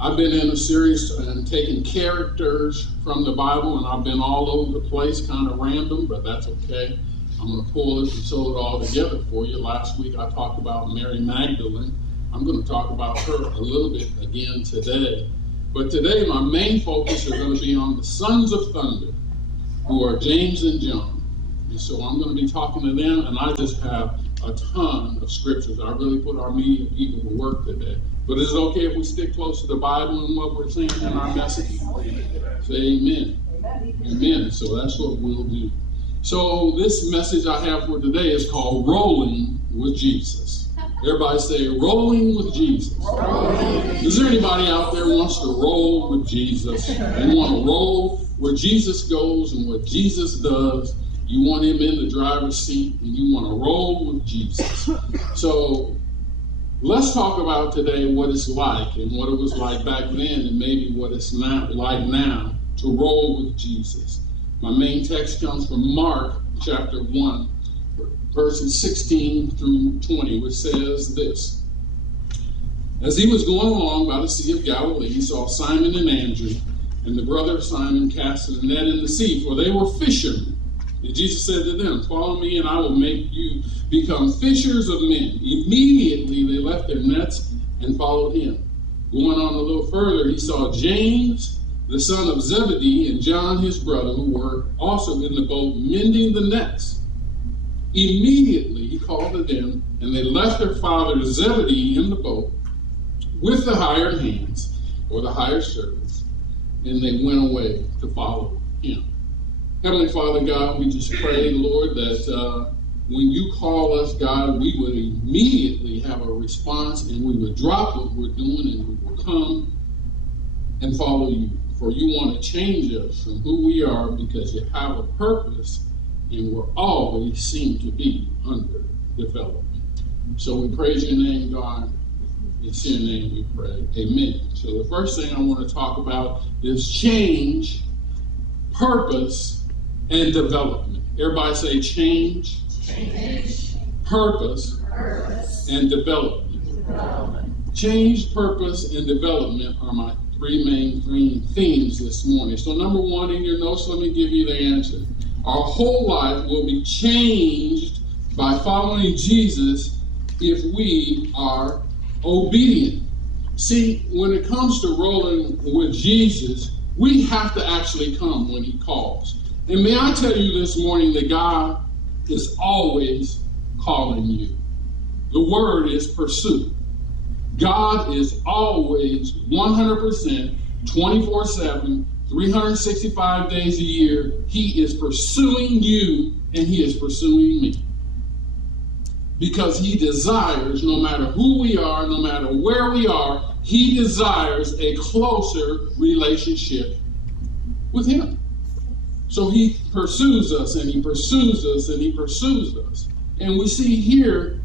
I've been in a series and taking characters from the Bible, and I've been all over the place, kind of random, but that's okay. I'm going to pull it and sew it all together for you. Last week I talked about Mary Magdalene. I'm going to talk about her a little bit again today. But today my main focus is going to be on the sons of thunder, who are James and John. And so I'm going to be talking to them, and I just have a ton of scriptures. I really put our media people to work today. But is it okay if we stick close to the Bible and what we're saying in our message? Say amen. Amen. So that's what we'll do. So this message I have for today is called Rolling with Jesus. Everybody say, rolling with Jesus. Rolling. Is there anybody out there who wants to roll with Jesus? You want to roll where Jesus goes and what Jesus does. You want him in the driver's seat and you want to roll with Jesus. So let's talk about today what it's like and what it was like back then and maybe what it's not like now to roll with Jesus. My main text comes from Mark chapter 1, verses 16 through 20, which says this. As he was going along by the Sea of Galilee, he saw Simon and Andrew and the brother of Simon casting a net in the sea, for they were fishermen. And Jesus said to them, follow me and I will make you become fishers of men. Immediately they left their nets and followed him. Going on a little further, he saw James, the son of Zebedee, and John his brother, who were also in the boat mending the nets. Immediately he called to them, and they left their father Zebedee in the boat with the hired hands, or the hired servants, and they went away to follow him. Heavenly Father, God, we just pray, Lord, that when you call us, God, we would immediately have a response, and we would drop what we're doing, and we will come and follow you. For you want to change us from who we are because you have a purpose, and we're always seem to be under development. So we praise your name, God. It's in your name we pray. Amen. So the first thing I want to talk about is change, purpose, and development. Everybody say change, purpose, and development. Change, purpose, and development are my three main themes this morning. So number one in your notes, let me give you the answer. Our whole life will be changed by following Jesus if we are obedient. See, when it comes to rolling with Jesus, we have to actually come when he calls. And may I tell you this morning that God is always calling you. The word is pursue. God is always 100%, 24/7, 365 days a year. He is pursuing you and he is pursuing me. Because he desires, no matter who we are, no matter where we are, he desires a closer relationship with him. So he pursues us and he pursues us and he pursues us. And we see here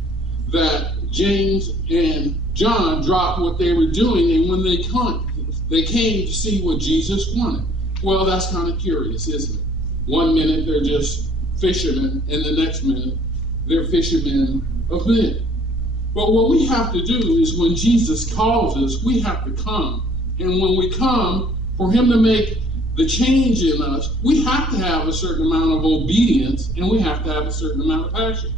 that James and John dropped what they were doing, and when they came to see what Jesus wanted. Well, that's kind of curious, isn't it? One minute they're just fishermen, and the next minute they're fishermen of men. But what we have to do is when Jesus calls us, we have to come. And when we come, for him to make the change in us, we have to have a certain amount of obedience, and we have to have a certain amount of passion.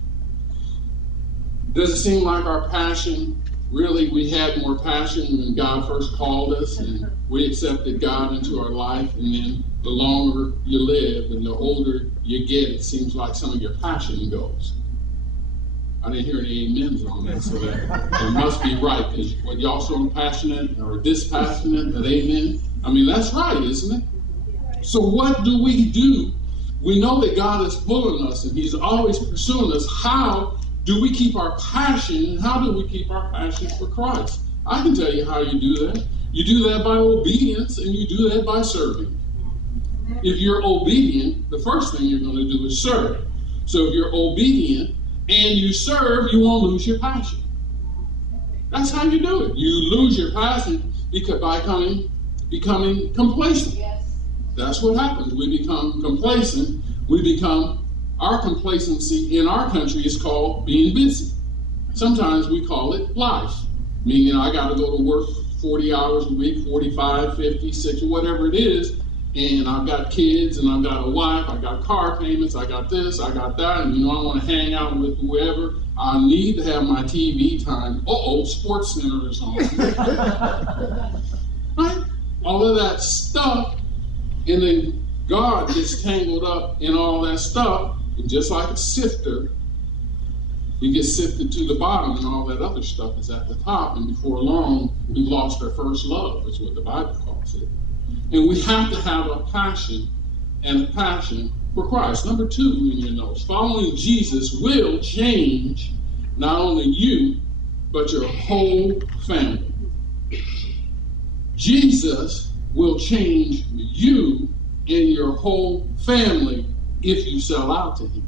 Does it seem like our passion, really we had more passion when God first called us and we accepted God into our life, and then the longer you live and the older you get, it seems like some of your passion goes. I didn't hear any amens on that, so that must be right, because when y'all so passionate or dispassionate, that amen? I mean, that's right, isn't it? So what do? We know that God is pulling us and he's always pursuing us. How do we keep our passion, and how do we keep our passion for Christ? I can tell you how you do that. You do that by obedience, and you do that by serving. If you're obedient, the first thing you're going to do is serve. So if you're obedient and you serve, you won't lose your passion. That's how you do it. You lose your passion because by becoming complacent. Yes. That's what happens. We become complacent. Our complacency in our country is called being busy. Sometimes we call it life, meaning I got to go to work 40 hours a week, 45, 50, 60, whatever it is, and I've got kids, and I've got a wife, I got car payments, I got this, I got that, and I want to hang out with whoever. I need to have my TV time. Sports Center is on. Right? All of that stuff, and then God gets tangled up in all that stuff, and just like a sifter, you get sifted to the bottom, and all that other stuff is at the top, and before long, we lost our first love, is what the Bible calls it. And we have to have a passion for Christ. Number 2 in your notes, following Jesus will change not only you, but your whole family. Jesus will change you and your whole family if you sell out to him.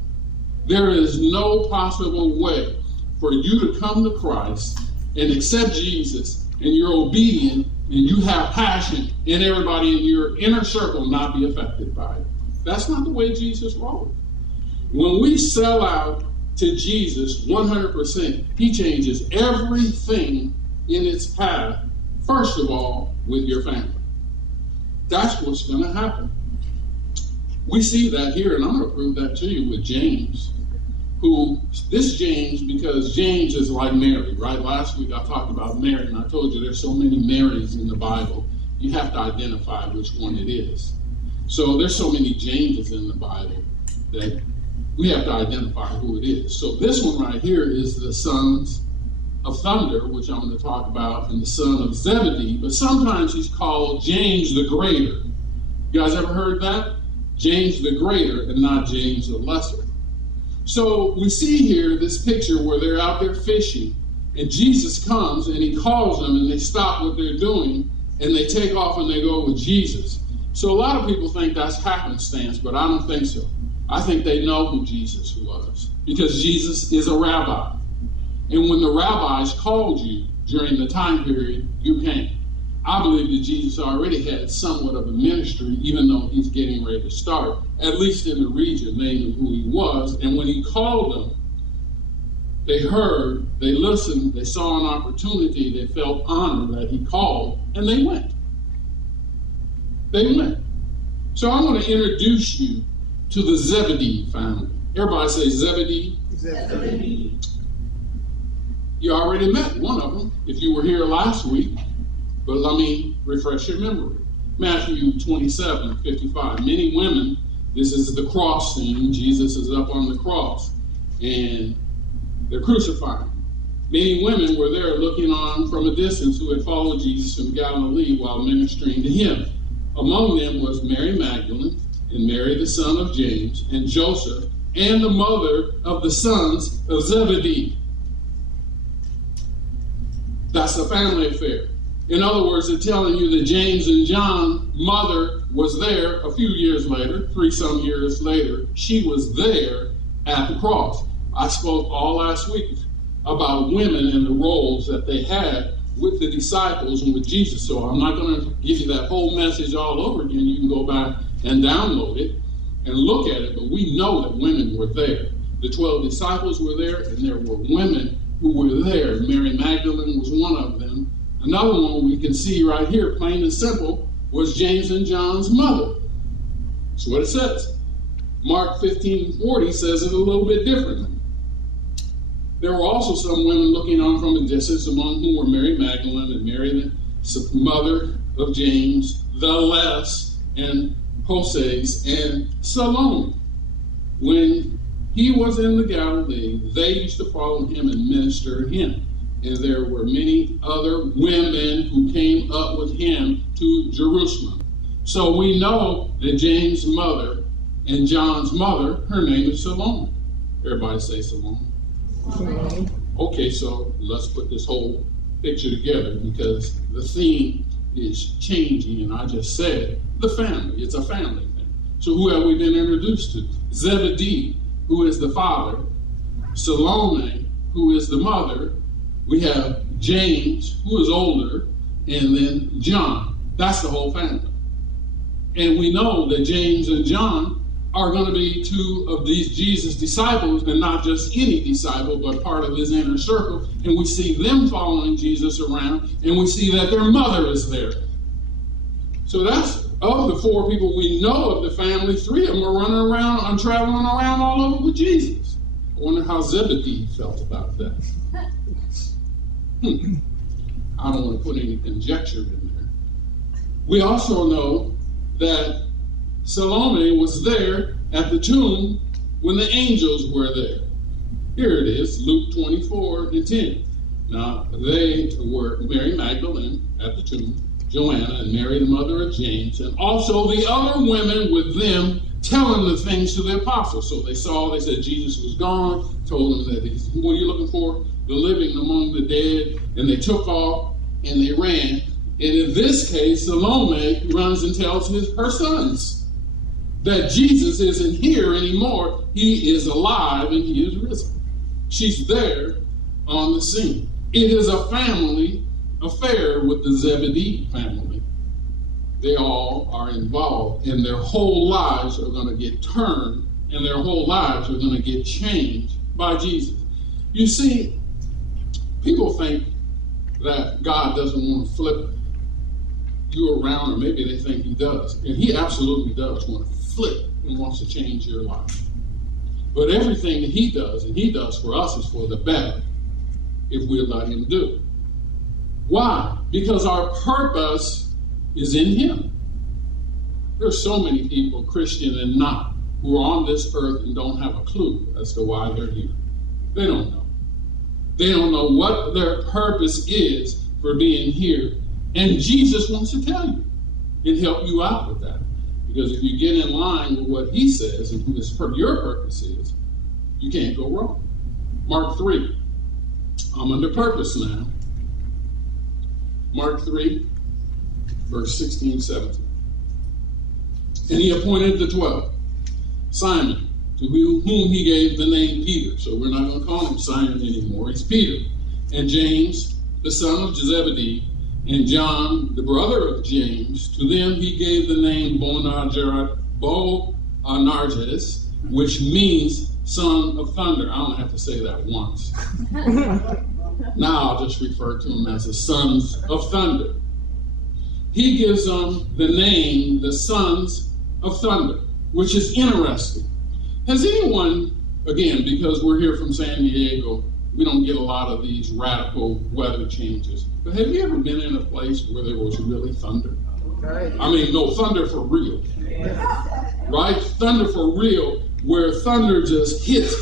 There is no possible way for you to come to Christ and accept Jesus, and you're obedient and you have passion, and everybody in your inner circle not be affected by it. That's not the way Jesus rolled. When we sell out to Jesus 100%, he changes everything in its path, first of all, with your family. That's what's going to happen. We see that here, and I'm going to prove that to you with James. Because James is like Mary, right? Last week I talked about Mary, and I told you there's so many Marys in the Bible, you have to identify which one it is. So there's so many Jameses in the Bible that we have to identify who it is. So this one right here is the sons of thunder, which I'm going to talk about, and the son of Zebedee, but sometimes he's called James the Greater. You guys ever heard that? James the Greater and not James the Lesser. So we see here this picture where they're out there fishing, and Jesus comes and he calls them, and they stop what they're doing and they take off and they go with Jesus. So a lot of people think that's happenstance, but I don't think so. I think they know who Jesus was, because Jesus is a rabbi. And when the rabbis called you during the time period, you came. I believe that Jesus already had somewhat of a ministry, even though he's getting ready to start. At least in the region, they knew who he was. And when he called them, they heard, they listened, they saw an opportunity, they felt honored that he called, and they went. They went. So I want to introduce you to the Zebedee family. Everybody say Zebedee. Zebedee. You already met one of them if you were here last week. But let me refresh your memory. Matthew 27:55. Many women, this is the cross scene. Jesus is up on the cross, and they're crucifying. Many women were there looking on from a distance who had followed Jesus from Galilee while ministering to him. Among them was Mary Magdalene, and Mary the son of James, and Joseph, and the mother of the sons of Zebedee. That's a family affair. In other words, they're telling you that James and John's mother was there a few years later, 3-some years later. She was there at the cross. I spoke all last week about women and the roles that they had with the disciples and with Jesus. So I'm not going to give you that whole message all over again. You can go back and download it and look at it. But we know that women were there. The 12 disciples were there, and there were women who were there. Mary Magdalene was one of them. Another one we can see right here, plain and simple, was James and John's mother. That's what it says. Mark 15:40 says it a little bit differently. There were also some women looking on from a distance, among whom were Mary Magdalene and Mary, the mother of James, the Less, and Joses, and Salome. When he was in the Galilee, they used to follow him and minister to him. And there were many other women who came up with him to Jerusalem. So we know that James' mother and John's mother, her name is Salome. Everybody say Salome. Okay, so let's put this whole picture together, because the theme is changing, and I just said the family. It's a family thing. So who have we been introduced to? Zebedee, who is the father. Salome, who is the mother. We have James, who is older, and then John. That's the whole family. And we know that James and John are going to be two of these Jesus disciples, and not just any disciple, but part of his inner circle. And we see them following Jesus around, and we see that their mother is there. So that's, of the four people we know of the family, three of them are running around and traveling around all over with Jesus. I wonder how Zebedee felt about that. I don't want to put any conjecture in there. We also know that Salome was there at the tomb when the angels were there. Here it is, Luke 24:10. Now, they were Mary Magdalene at the tomb, Joanna and Mary, the mother of James, and also the other women with them telling the things to the apostles. So they said Jesus was gone, told them that, what are you looking for? The living among the dead. And they took off and they ran. And in this case, Salome runs and tells her sons that Jesus isn't here anymore. He is alive and he is risen. She's there on the scene. It is a family affair with the Zebedee family. They all are involved, and their whole lives are going to get turned, and their whole lives are going to get changed by Jesus. You see, people think that God doesn't want to flip you around, or maybe they think he does. And he absolutely does want to flip and wants to change your life. But everything that he does, and he does for us, is for the better if we let him do it. Why? Because our purpose is in him. There's so many people, Christian and not, who are on this earth and don't have a clue as to why they're here. They don't know. They don't know what their purpose is for being here. And Jesus wants to tell you and help you out with that. Because if you get in line with what he says and who your purpose is, you can't go wrong. Mark 3. I'm under purpose now. Mark 3, verse 16, 17. And he appointed the 12. Simon, to whom he gave the name Peter. So we're not going to call him Simon anymore. He's Peter. And James, the son of Zebedee, and John, the brother of James. To them he gave the name Boanerges, which means son of thunder. I don't have to say that once. Now I'll just refer to them as the sons of thunder. He gives them the name, the sons of thunder, which is interesting. Has anyone, again, because we're here from San Diego, we don't get a lot of these radical weather changes. But have you ever been in a place where there was really thunder? I mean, no, thunder for real. Right? Thunder for real, where thunder just hits,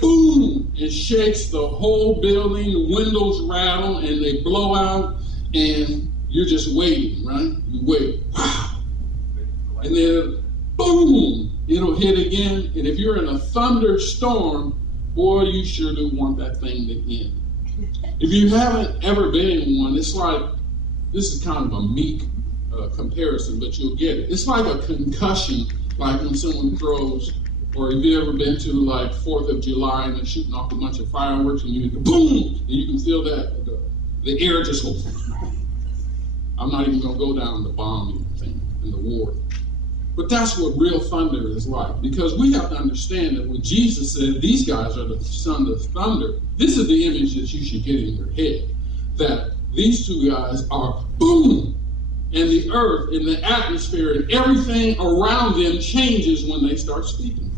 boom, and shakes the whole building, the windows rattle, and they blow out, and you're just waiting, right? You wait, wow. And then, boom, it'll hit again. And if you're in a thunderstorm, boy, you sure do want that thing to end. If you haven't ever been in one, it's like, this is kind of a meek comparison, but you'll get it. It's like a concussion, like when someone throws, or have you ever been to like 4th of July and they're shooting off a bunch of fireworks and you go boom, and you can feel that the air just goes. I'm not even going to go down the bombing thing in the war. But that's what real thunder is like. Because we have to understand that when Jesus said these guys are the sons of thunder, this is the image that you should get in your head. That these two guys are boom, and the earth and the atmosphere and everything around them changes when they start speaking.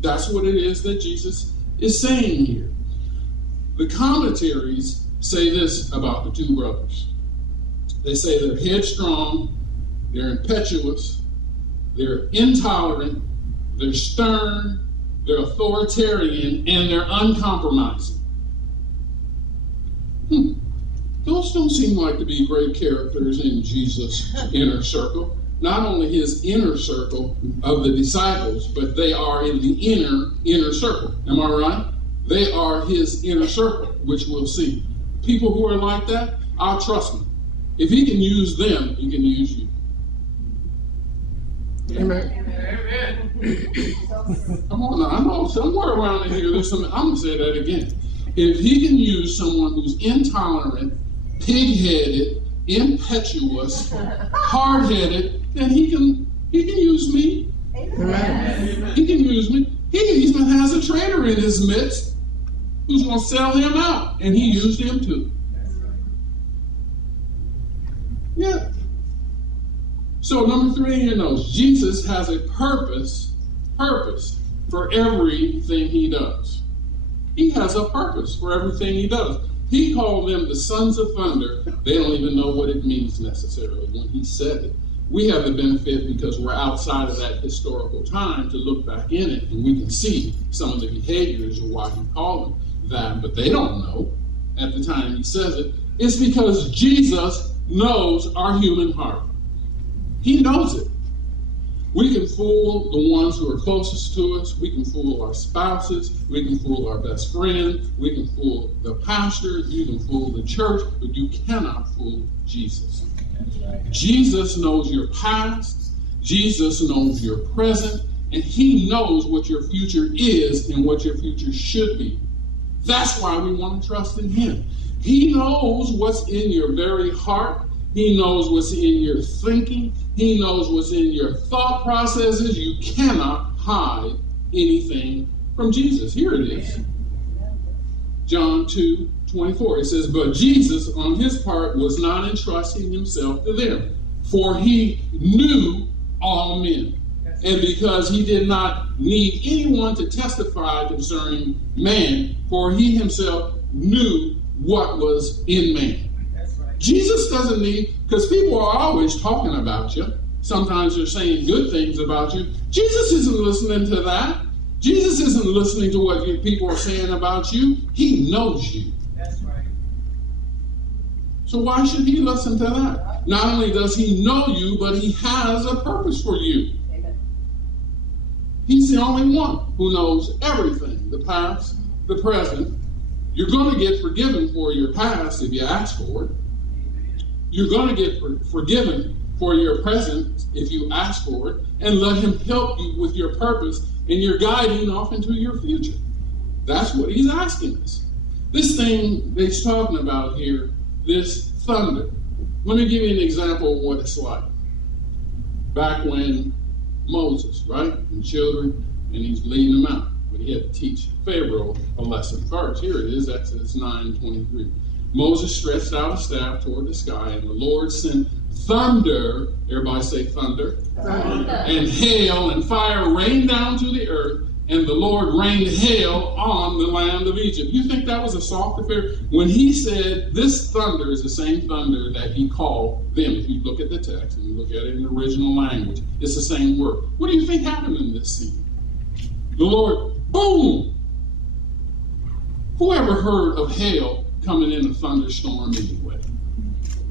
That's what it is that Jesus is saying here. The commentaries say this about the two brothers. They say they're headstrong, they're impetuous, they're intolerant, they're stern, they're authoritarian, and they're uncompromising. Those don't seem like to be great characters in Jesus' inner circle. Not only his inner circle of the disciples, but they are in the inner circle. Am I right? They are his inner circle, which we'll see. People who are like that, I'll trust me. If he can use them, he can use you. Amen. Amen. Come on now, I know somewhere around in here there's something. I'm going to say that again. If he can use someone who's intolerant, pig-headed, impetuous, hard-headed, then he can use me. Amen. He can use me. He even has a trader in his midst who's going to sell him out. And he used him too. Yeah. So number 3 in your notes, Jesus has a purpose for everything he does. He has a purpose for everything he does. He called them the sons of thunder. They don't even know what it means necessarily when he said it. We have the benefit because we're outside of that historical time to look back in it, and we can see some of the behaviors of why he called them that, but they don't know at the time he says it. It's because Jesus knows our human heart. He knows it. We can fool the ones who are closest to us. We can fool our spouses. We can fool our best friend. We can fool the pastor. You can fool the church, but you cannot fool Jesus. Jesus knows your past. Jesus knows your present. And he knows what your future is and what your future should be. That's why we want to trust in him. He knows what's in your very heart. He knows what's in your thinking. He knows what's in your thought processes. You cannot hide anything from Jesus. Here it is. John 2:24. It says, but Jesus on his part was not entrusting himself to them, for he knew all men. And because he did not need anyone to testify concerning man, for he himself knew what was in man. Jesus doesn't need, because people are always talking about you. Sometimes they're saying good things about you. Jesus isn't listening to that. Jesus isn't listening to what people are saying about you. He knows you. That's right. So why should he listen to that? Not only does he know you, but he has a purpose for you. Amen. He's the only one who knows everything, the past, the present. You're going to get forgiven for your past if you ask for it. You're going to get forgiven for your present if you ask for it, and let him help you with your purpose and your guiding off into your future. That's what he's asking us. This thing that he's talking about here, this thunder. Let me give you an example of what it's like. Back when Moses, right, and children, and he's leading them out, but he had to teach Pharaoh a lesson first. Here it is, Exodus 9:23. Moses stretched out a staff toward the sky, and the Lord sent thunder, everybody say thunder, and hail and fire rained down to the earth, and the Lord rained hail on the land of Egypt. You think that was a soft affair? When he said this thunder is the same thunder that he called them, if you look at the text and you look at it in the original language, it's the same word. What do you think happened in this scene? The Lord, boom! Who ever heard of hail coming in a thunderstorm anyway?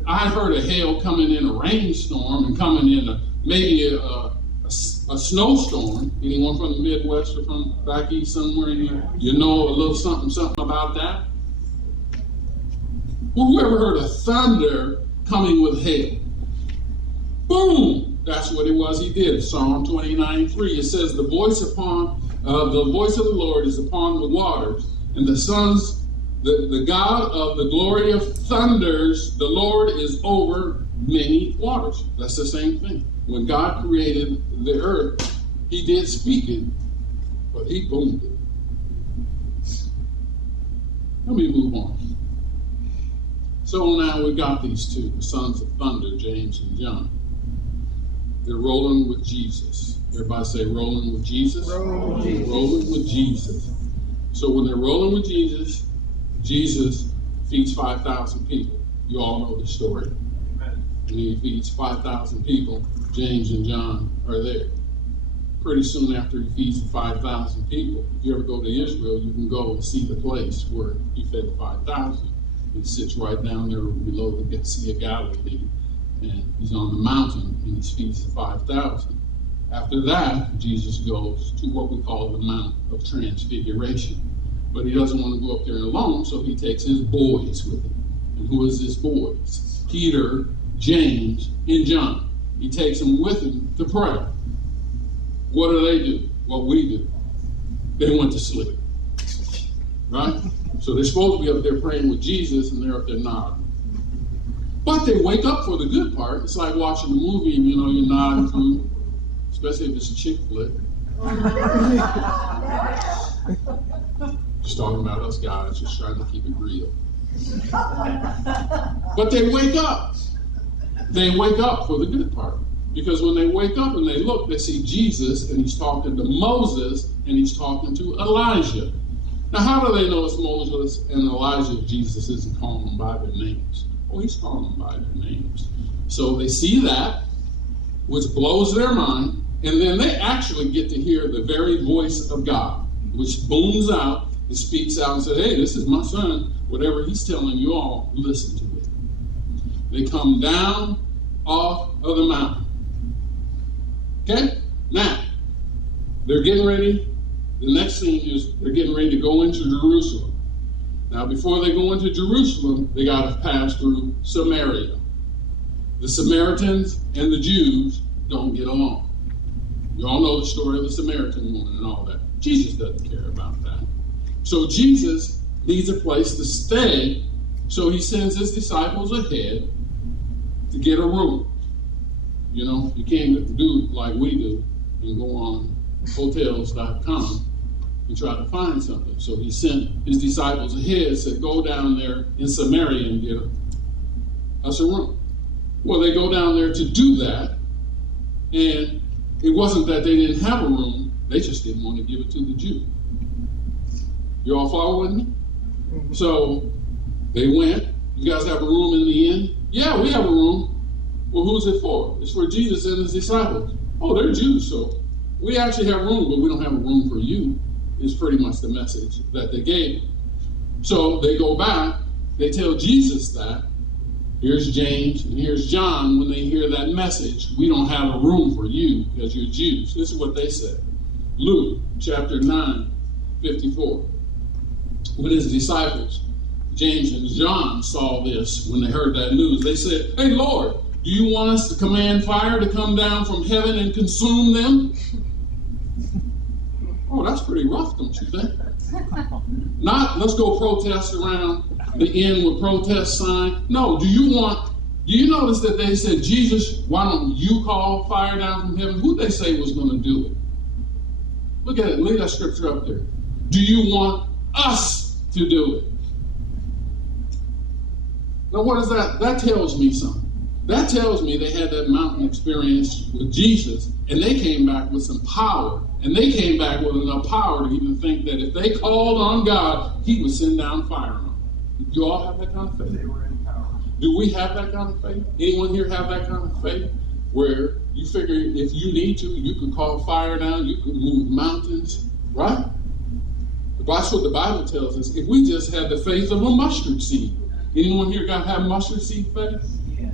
I heard of hail coming in a rainstorm and coming in maybe a snowstorm. Anyone from the Midwest or from back east somewhere in here? You know a little something about that? Well, who ever heard of thunder coming with hail? Boom! That's what it was he did. Psalm 29:3. It says, the voice of the Lord is upon the waters, and the God of the glory of thunders, the Lord is over many waters. That's the same thing. When God created the earth, he did speak it, but he boomed it. Let me move on. So now we got these two, the sons of thunder, James and John. They're rolling with Jesus. Everybody say rolling with Jesus? Rolling with Jesus. Rolling with Jesus. So when they're rolling with Jesus, Jesus feeds 5,000 people. You all know the story. Amen. And he feeds 5,000 people. James and John are there. Pretty soon after he feeds the 5,000 people, if you ever go to Israel, you can go and see the place where he fed the 5,000. He sits right down there below the Sea of Galilee, and he's on the mountain, and he feeds the 5,000. After that, Jesus goes to what we call the Mount of Transfiguration. But he doesn't want to go up there alone, so he takes his boys with him. And who is his boys? Peter, James, and John. He takes them with him to pray. What do? What we do. They went to sleep. Right? So they're supposed to be up there praying with Jesus, and they're up there nodding. But they wake up for the good part. It's like watching a movie, and you're nodding through especially if it's a chick flick. Just talking about us guys, just trying to keep it real. But they wake up. They wake up for the good part. Because when they wake up and they look, they see Jesus, and he's talking to Moses, and he's talking to Elijah. Now, how do they know it's Moses and Elijah if Jesus isn't calling them by their names? Oh, he's calling them by their names. So they see that, which blows their mind, and then they actually get to hear the very voice of God, which booms out and speaks out and says, hey, this is my son. Whatever he's telling you all, listen to it. They come down off of the mountain. Okay? Now, they're getting ready. The next scene is they're getting ready to go into Jerusalem. Now, before they go into Jerusalem, they got to pass through Samaria. The Samaritans and the Jews don't get along. You all know the story of the Samaritan woman and all that. Jesus doesn't care about that. So Jesus needs a place to stay, so he sends his disciples ahead to get a room. You know, you can't do like we do and go on hotels.com and try to find something. So he sent his disciples ahead, said, go down there in Samaria and get us a room. Well, they go down there to do that, and it wasn't that they didn't have a room, they just didn't want to give it to the Jew. You all following me? Mm-hmm. So they went. You guys have a room in the inn? Yeah, we have a room. Well, who's it for? It's for Jesus and his disciples. Oh, they're Jews, so we actually have room, but we don't have a room for you, is pretty much the message that they gave. So they go back, they tell Jesus that. Here's James and here's John. When they hear that message, we don't have a room for you because you're Jews. This is what they said. Luke chapter 9, 54. When his disciples, James and John, saw this, when they heard that news, they said, hey, Lord, do you want us to command fire to come down from heaven and consume them? Oh, that's pretty rough, don't you think? Not, let's go protest around the inn with protest sign. No, do you notice that they said, Jesus, why don't you call fire down from heaven? Who'd they say was going to do it? Look at it, leave that scripture up there. Do you want us to do it? Now, what is that? That tells me something. That tells me they had that mountain experience with Jesus, and they came back with some power, and they came back with enough power to even think that if they called on God, he would send down fire on them. Do you all have that kind of faith? They were in power. Do we have that kind of faith? Anyone here have that kind of faith? Where you figure if you need to, you could call fire down, you could move mountains, right? That's what the Bible tells us. If we just had the faith of a mustard seed. Anyone here got to have mustard seed faith? Yes.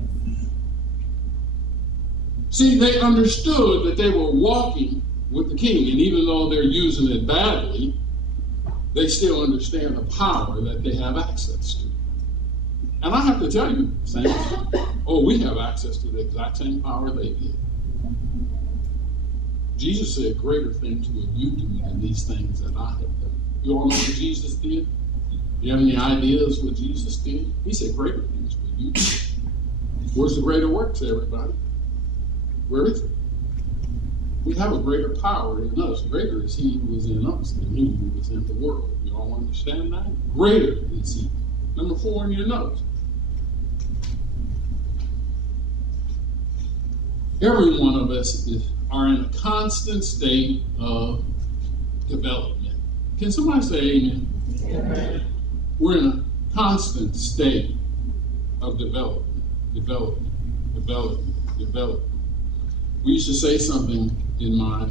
See, they understood that they were walking with the king, and even though they're using it badly, they still understand the power that they have access to. And I have to tell you, saints, we have access to the exact same power they did. Jesus said, greater things will you do than these things that I have done. You all know what Jesus did? You have any ideas what Jesus did? He said, greater things will you do. Where's the greater works, everybody? Where is it? We have a greater power in us. Greater is he who is in us than he who is in the world. You all understand that? Greater is he. Number 4 in your notes. Every one of us are in a constant state of development. Can somebody say amen? Amen. We're in a constant state of development. We used to say something in my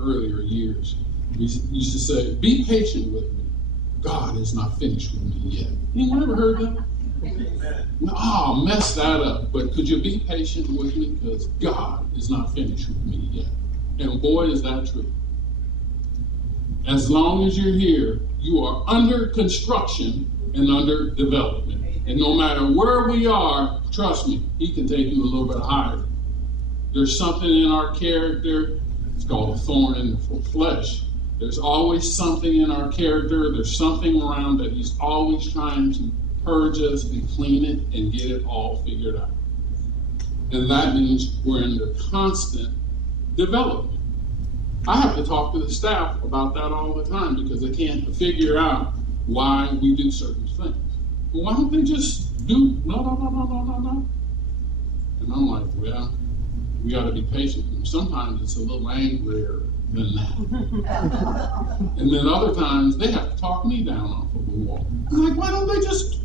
earlier years. We used to say, be patient with me. God is not finished with me yet. Anyone ever heard that? Oh, mess that up. But could you be patient with me? Because God is not finished with me yet. And boy, is that true. As long as you're here, you are under construction and under development. And no matter where we are, trust me, he can take you a little bit higher. There's something in our character. It's called a thorn in the flesh. There's always something in our character. There's something around that he's always trying to purge us and clean it and get it all figured out. And that means we're under constant development. I have to talk to the staff about that all the time because they can't figure out why we do certain things. Well, why don't they just do no? And I'm like, well, we got to be patient. And sometimes it's a little angrier than that. And then other times they have to talk me down off of the wall. I'm like, why don't they just,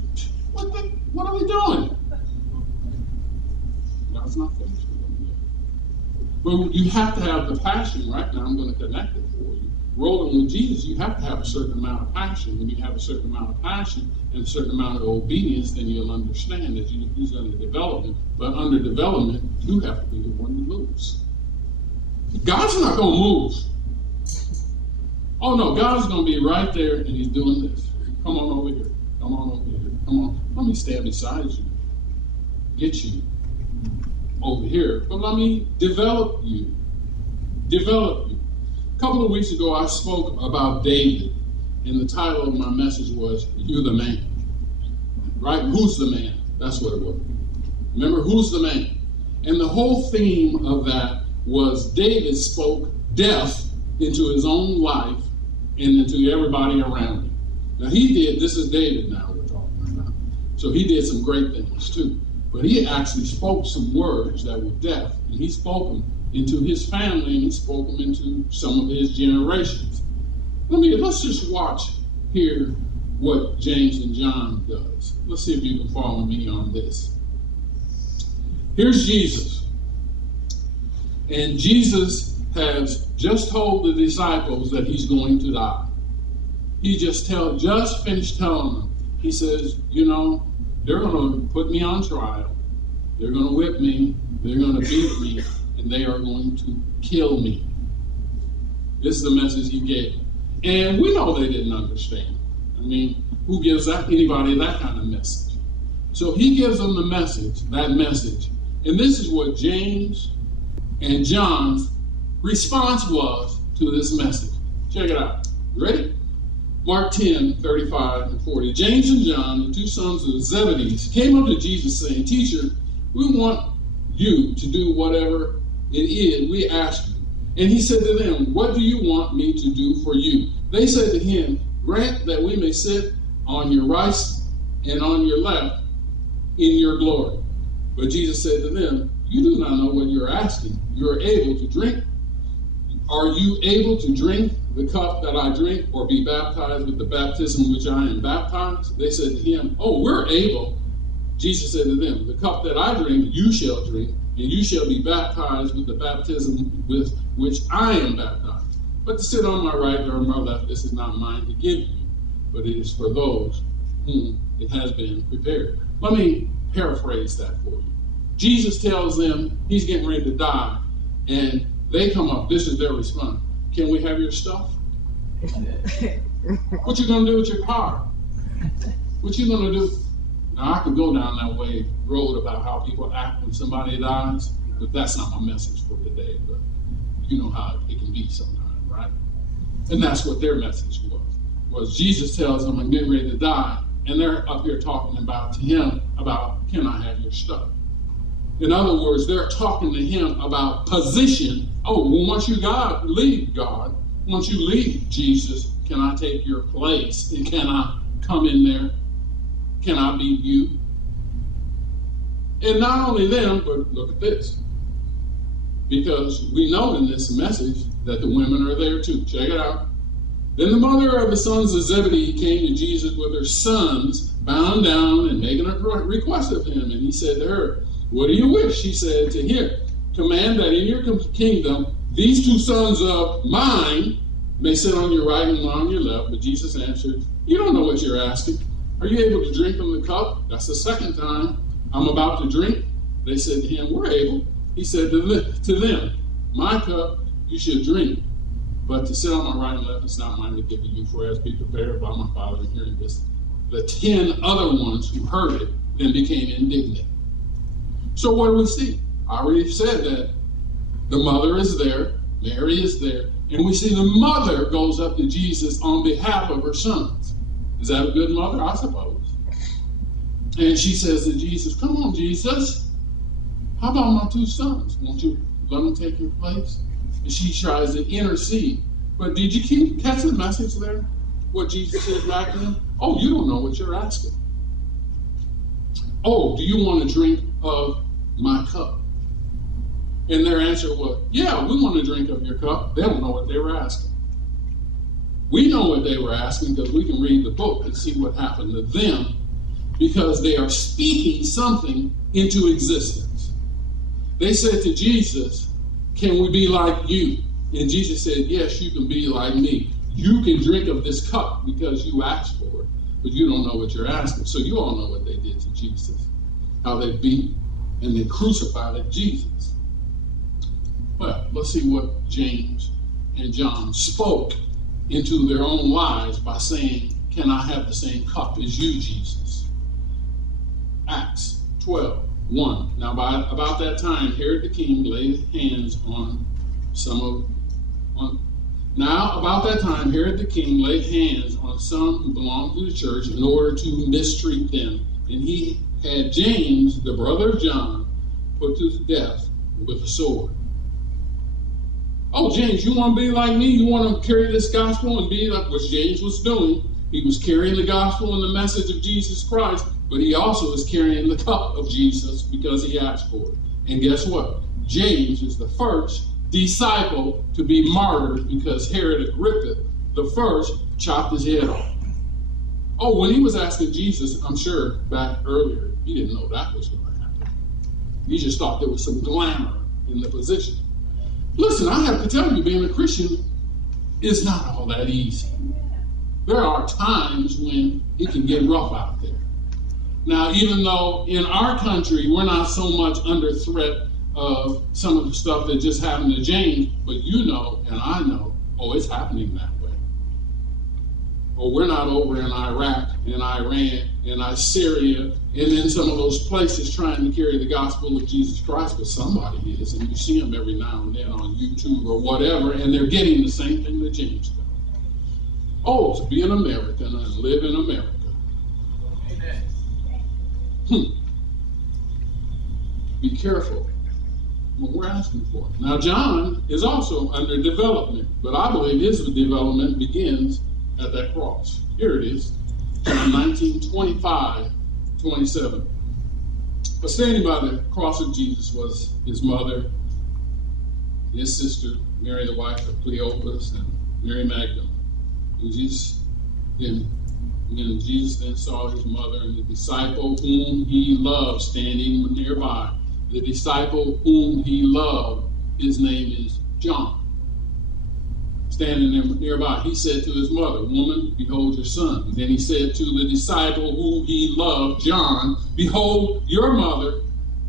what are we doing? God's not finished with them yet. But you have to have the passion. Right now I'm going to connect it for you. Rolling with Jesus, you have to have a certain amount of passion. When you have a certain amount of passion and a certain amount of obedience, then you'll understand that he's under development. But under development, you have to be the one to lose. God's not going to move. Oh no, God's going to be right there and he's doing this. Come on over here. Come on over here. Come on. Let me stand beside you. Get you over here. But let me develop you. Develop you. A couple of weeks ago, I spoke about David, and the title of my message was, You're the Man. Right? Who's the man? That's what it was. Remember, who's the man? And the whole theme of that was David spoke death into his own life and into everybody around him. Now he did, this is David now we're talking about. So he did some great things too. But he actually spoke some words that were death, and he spoke them into his family, and he spoke them into some of his generations. Let's just watch here what James and John does. Let's see if you can follow me on this. Here's Jesus. And Jesus has just told the disciples that he's going to die. He just finished telling them. He says, they're going to put me on trial. They're going to whip me. They're going to beat me. And they are going to kill me. This is the message he gave. And we know they didn't understand. I mean, who gives anybody that kind of message? So he gives them that message. And this is what James and John's response was to this message. Check it out. You ready? Mark 10, 35 and 40. James and John, the two sons of Zebedee, came up to Jesus saying, Teacher, we want you to do whatever it is we ask you. And he said to them, What do you want me to do for you? They said to him, Grant that we may sit on your right and on your left in your glory. But Jesus said to them, You do not know what you're asking. You are able to drink. Are you able to drink the cup that I drink, or be baptized with the baptism which I am baptized? They said to him, Oh, we're able. Jesus said to them, The cup that I drink, you shall drink, and you shall be baptized with the baptism with which I am baptized. But to sit on my right or my left, this is not mine to give you, but it is for those whom it has been prepared. Let me paraphrase that for you. Jesus tells them he's getting ready to die, and they come up. This is their response. Can we have your stuff? What you going to do with your car? What you going to do? Now, I could go down that road about how people act when somebody dies, but that's not my message for today. But you know how it can be sometimes, right? And that's what their message was Jesus tells them, I'm getting ready to die, and they're up here talking to him about, can I have your stuff? In other words, they're talking to him about position. Oh, well, once you leave God, once you leave Jesus, can I take your place? And can I come in there? Can I be you? And not only them, but look at this. Because we know in this message that the women are there too. Check it out. Then the mother of the sons of Zebedee came to Jesus with her sons, bowing down and making a request of him. And he said to her, What do you wish? She said to him, Command that in your kingdom, these two sons of mine may sit on your right and on your left. But Jesus answered, You don't know what you're asking. Are you able to drink from the cup? That's the second time I'm about to drink. They said to him, We're able. He said to them, My cup you should drink, but to sit on my right and left is not mine to give to you, for as be prepared by my Father in hearing this. The 10 other ones who heard it then became indignant. So what do we see? I already said that the mother is there, Mary is there, and we see the mother goes up to Jesus on behalf of her sons. Is that a good mother? I suppose. And she says to Jesus, Come on, Jesus. How about my two sons? Won't you let them take your place? And she tries to intercede. But did you catch the message there? What Jesus said back then? Oh, you don't know what you're asking. Oh, do you want to drink of my cup? And their answer was, yeah, we want to drink of your cup. They don't know what they were asking. We know what they were asking because we can read the book and see what happened to them, because they are speaking something into existence. They said to Jesus, can we be like you? And Jesus said, yes, you can be like me. You can drink of this cup because you asked for it, but you don't know what you're asking. So you all know what they did to Jesus, how they beat and they crucified Jesus. Well, let's see what James and John spoke into their own lives by saying, can I have the same cup as you, Jesus? Acts 12:1. Now, about that time, Herod the king laid hands on some who belonged to the church in order to mistreat them. And he had James, the brother of John, put to death with a sword. Oh, James, you want to be like me? You want to carry this gospel and be like what James was doing? He was carrying the gospel and the message of Jesus Christ, but he also was carrying the cup of Jesus because he asked for it. And guess what? James is the first disciple to be martyred because Herod Agrippa the first chopped his head off. Oh, when he was asking Jesus, I'm sure back earlier, he didn't know that was going to happen. He just thought there was some glamour in the position. Listen, I have to tell you, being a Christian is not all that easy. There are times when it can get rough out there. Now, even though in our country we're not so much under threat of some of the stuff that just happened to James, but you know and I know, oh, it's happening that way. Or we're not over in Iraq and Iran and Syria and in some of those places trying to carry the gospel of Jesus Christ, but somebody is, and you see them every now and then on YouTube or whatever, and they're getting the same thing that James got. Oh, to be an American and live in America. Be careful what we're asking for. Now, John is also under development, but I believe his development begins at that cross. Here it is, John 19:25-27. But standing by the cross of Jesus was his mother, his sister, Mary, the wife of Cleopas, and Mary Magdalene. When Jesus then saw his mother and the disciple whom he loved standing nearby, the disciple whom he loved, his name is John. Standing nearby, he said to his mother, woman, behold your son. And then he said to the disciple who he loved, John, behold your mother.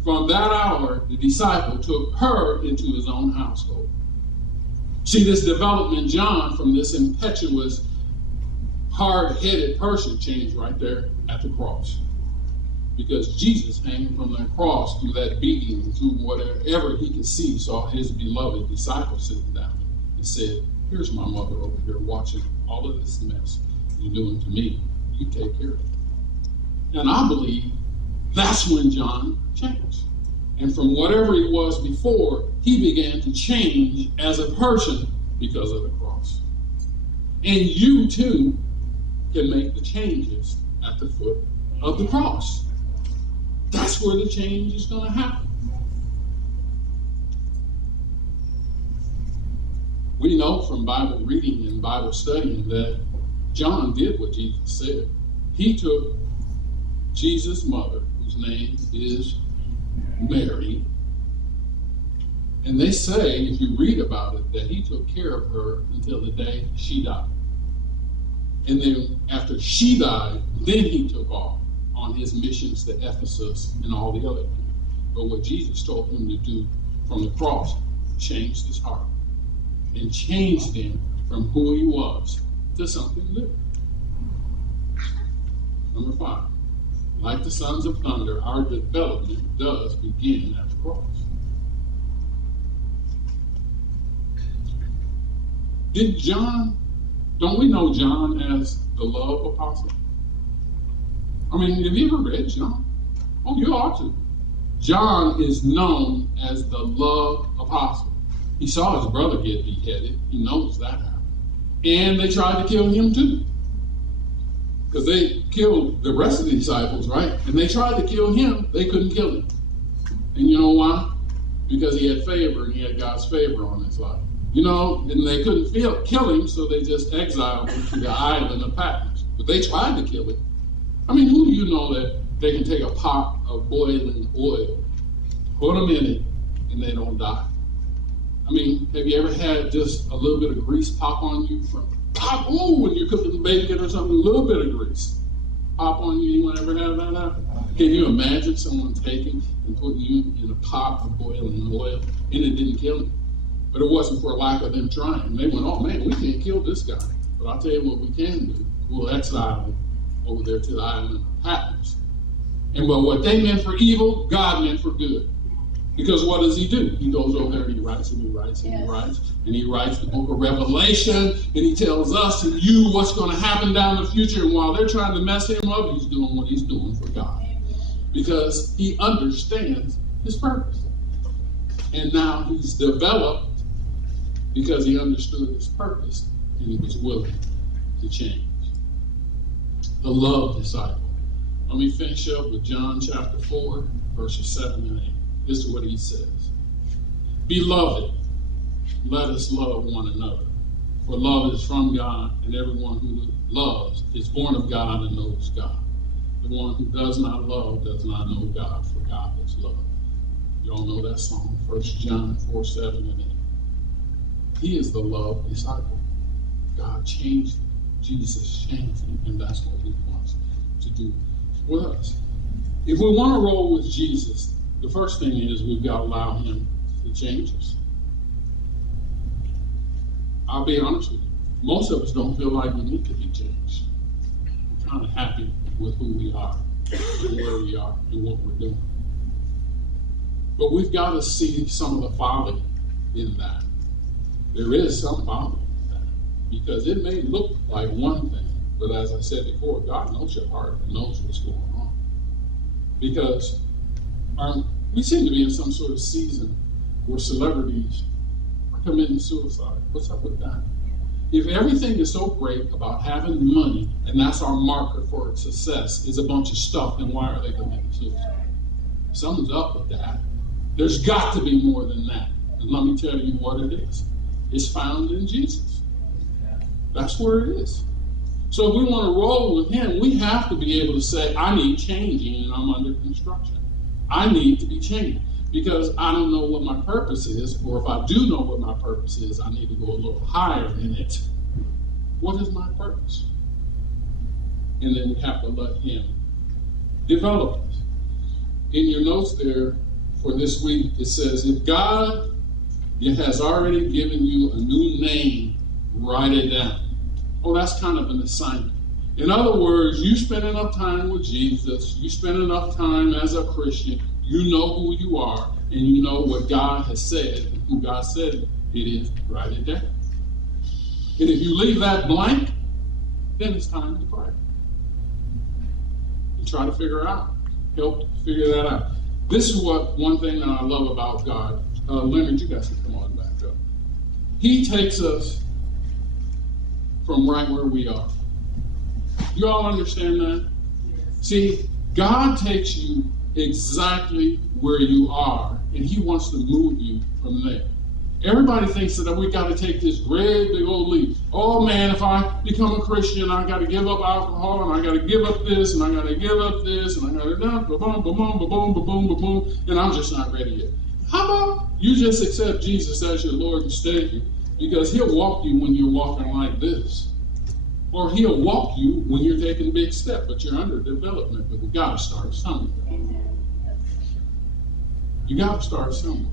From that hour, the disciple took her into his own household. See, this development, John, from this impetuous, hard-headed person changed right there at the cross. Because Jesus, hanging from that cross through that beating, through whatever he could see, saw his beloved disciple sitting down and said, here's my mother over here watching all of this mess you're doing to me. You take care of it. And I believe that's when John changed. And from whatever he was before, he began to change as a person because of the cross. And you too can make the changes at the foot of the cross. That's where the change is going to happen. We know from Bible reading and Bible studying that John did what Jesus said. He took Jesus' mother, whose name is Mary, and they say, if you read about it, that he took care of her until the day she died. And then after she died, then he took off on his missions to Ephesus and all the other things. But what Jesus told him to do from the cross changed his heart and changed him from who he was to something new. Number 5, like the sons of thunder, our development does begin at the cross. Don't we know John as the love apostle? I mean, have you ever read John? Oh, you ought to. John is known as the love apostle. He saw his brother get beheaded. He knows that happened. And they tried to kill him too. Because they killed the rest of the disciples, right? And they tried to kill him. They couldn't kill him. And you know why? Because he had favor and he had God's favor on his life. You know, and they couldn't kill him, so they just exiled him to the island of Patmos. But they tried to kill him. I mean, who do you know that they can take a pot of boiling oil, put them in it, and they don't die? I mean, have you ever had just a little bit of grease pop on you from when you're cooking bacon or something, a little bit of grease pop on you? Anyone ever had that happen? Can you imagine someone taking and putting you in a pot of boiling oil and it didn't kill him? But it wasn't for lack of them trying. They went, oh man, we can't kill this guy. But I'll tell you what we can do. We'll exile him over there to the island of Patmos. And what they meant for evil, God meant for good. Because what does he do? He goes over there and he writes and he writes and he writes. And he writes the book of Revelation. And he tells us and you what's going to happen down the future. And while they're trying to mess him up, he's doing what he's doing for God. Because he understands his purpose. And now he's developed because he understood his purpose and he was willing to change. The love disciple. Let me finish up with John chapter 4, verses 7 and 8. This is what he says. Beloved, let us love one another. For love is from God, and everyone who loves is born of God and knows God. The one who does not love does not know God, for God is love. You all know that song, 1 John 4, 7 and 8. He is the love disciple. God changed him. Jesus changed him, and that's what he wants to do with us. If we want to roll with Jesus, the first thing is we've got to allow him to change us. I'll be honest with you. Most of us don't feel like we need to be changed. We're kind of happy with who we are, and where we are, and what we're doing. But we've got to see some of the folly in that. There is some folly in that. Because it may look like one thing, but as I said before, God knows your heart and knows what's going on. Because we seem to be in some sort of season where celebrities are committing suicide. What's up with that? If everything is so great about having money, and that's our marker for success, is a bunch of stuff, then why are they committing suicide? Something's up with that. There's got to be more than that. And let me tell you what it is. It's found in Jesus. That's where it is. So if we want to roll with him, we have to be able to say, I need changing and I'm under construction. I need to be changed because I don't know what my purpose is, or if I do know what my purpose is, I need to go a little higher in it. What is my purpose? And then we have to let him develop it. In your notes there for this week, it says, if God has already given you a new name, write it down. Oh, that's kind of an assignment. In other words, you spend enough time with Jesus, you spend enough time as a Christian, you know who you are, and you know what God has said, and who God said it is, write it down. And if you leave that blank, then it's time to pray. And try to figure out, help figure that out. This is one thing that I love about God. Leonard, you guys can come on back up. He takes us from right where we are. You all understand that? Yes. See, God takes you exactly where you are, and he wants to move you from there. Everybody thinks that we got to take this great big old leap. Oh man, if I become a Christian, I got to give up alcohol, and I got to give up this, and I got to give up this, and I got to boom, boom, boom, boom, boom, boom, boom, and I'm just not ready yet. How about you just accept Jesus as your Lord and Savior, because he'll walk you when you're walking like this. Or he'll walk you when you're taking a big step, but you're under development, but we got to start somewhere. You got to start somewhere.